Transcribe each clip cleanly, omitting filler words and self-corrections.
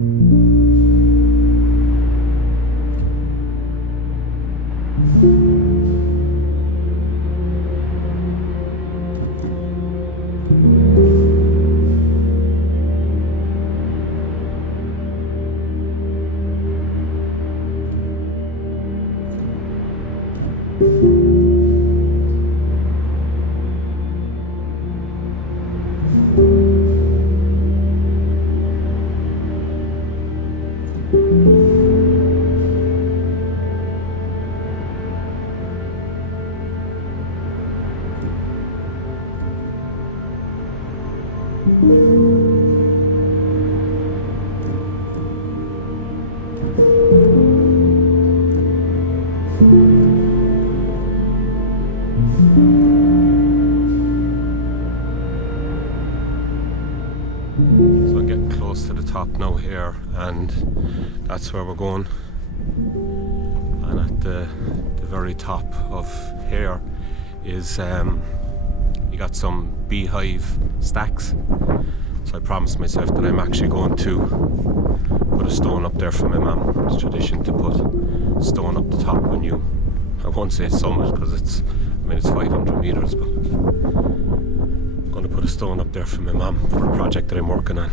So I'm getting close to the top now here, and that's where we're going. And at the very top of here is you got some beehive stacks. So I promised myself that I'm actually going to put a stone up there for my mum. It's tradition to put a stone up the top when you, I won't say summit because it's 500 meters, but I'm going to put a stone up there for my mum for a project that I'm working on.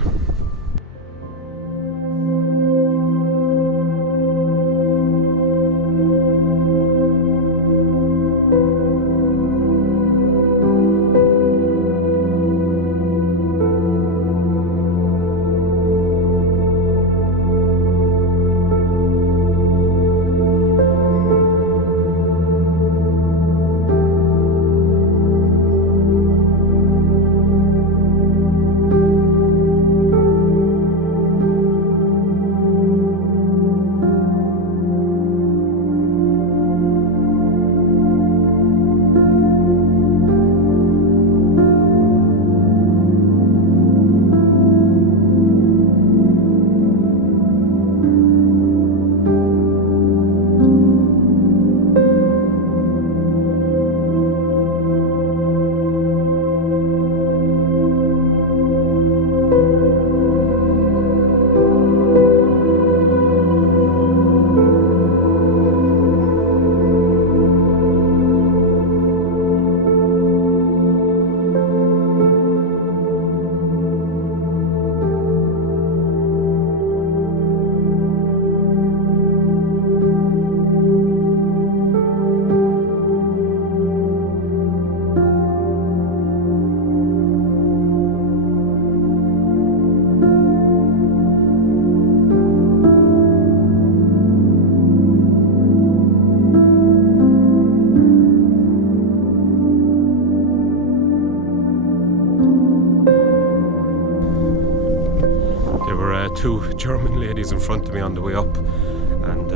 Two German ladies in front of me on the way up, and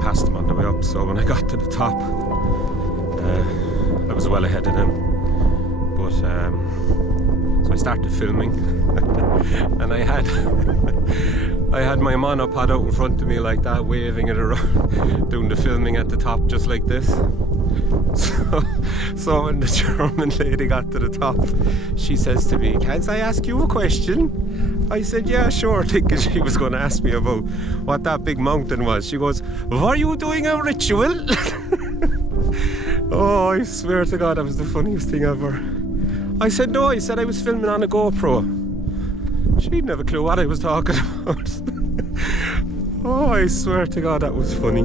passed them on the way up. So when I got to the top, I was well ahead of them. But so I started filming, and I had my monopod out in front of me like that, waving it around, doing the filming at the top just like this. So when the German lady got to the top, she says to me, "Can I ask you a question?" I said, "Yeah, sure," thinking she was going to ask me about what that big mountain was. She goes, "Were you doing a ritual?" Oh, I swear to God, that was the funniest thing ever. I said, "No," I said I was filming on a GoPro. She didn't have a clue what I was talking about. Oh, I swear to God, that was funny.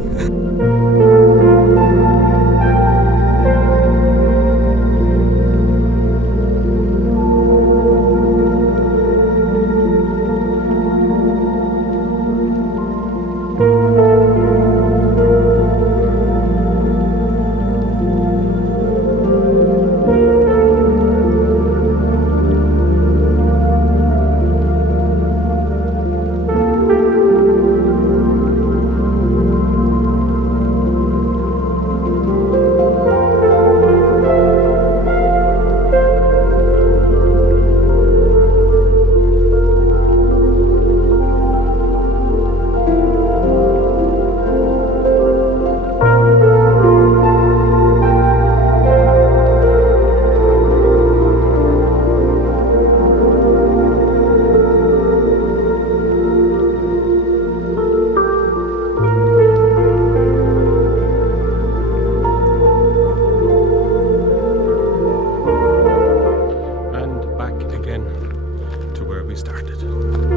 we started.